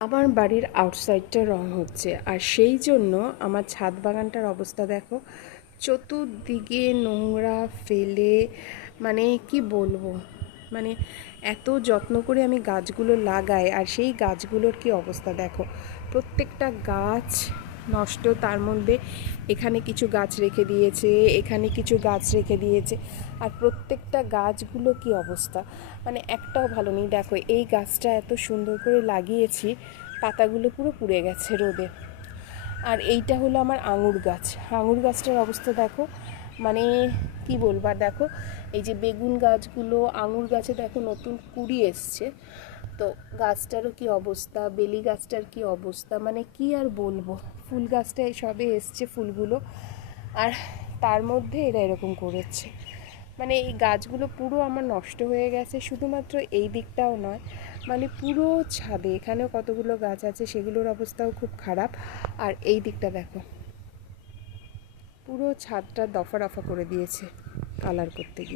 আমার বাড়ির আউটসাইডটা রং হচ্ছে, আর সেই জন্য আমার ছাদ বাগানটার অবস্থা দেখো। চতুর্দিকে নোংরা ফেলে, মানে কি বলবো, মানে এত যত্ন করে আমি গাছগুলো লাগাই, আর সেই গাছগুলোর কি অবস্থা দেখো। প্রত্যেকটা গাছ নষ্ট, তার মধ্যে এখানে কিছু গাছ রেখে দিয়েছে, এখানে কিছু গাছ রেখে দিয়েছে, আর প্রত্যেকটা গাছগুলো কি অবস্থা, মানে একটাও ভালো নেই। দেখো এই গাছটা এত সুন্দর করে লাগিয়েছি, পাতাগুলো পুরো পুড়ে গেছে রোদে। আর এইটা হলো আমার আঙুর গাছ, আঙুর গাছটার অবস্থা দেখো, মানে কি বলবো। আর দেখো এই যে বেগুন গাছগুলো, আঙুর গাছে দেখো নতুন কুড়ি এসছে, তো গাছটারও কি অবস্থা, বেলি গাছটার কি অবস্থা, মানে কি আর বলবো। ফুল গাছটায় সবে এসছে ফুলগুলো, আর তার মধ্যে এরা এরকম করেছে। মানে এই গাছগুলো পুরো আমার নষ্ট হয়ে গেছে, শুধুমাত্র এই দিকটাও নয়, মানে পুরো ছাদে এখানেও কতগুলো গাছ আছে সেগুলোর অবস্থাও খুব খারাপ। আর এই দিকটা দেখো, পুরো ছাদটা দফা রফা করে দিয়েছে কালার করতে গিয়ে।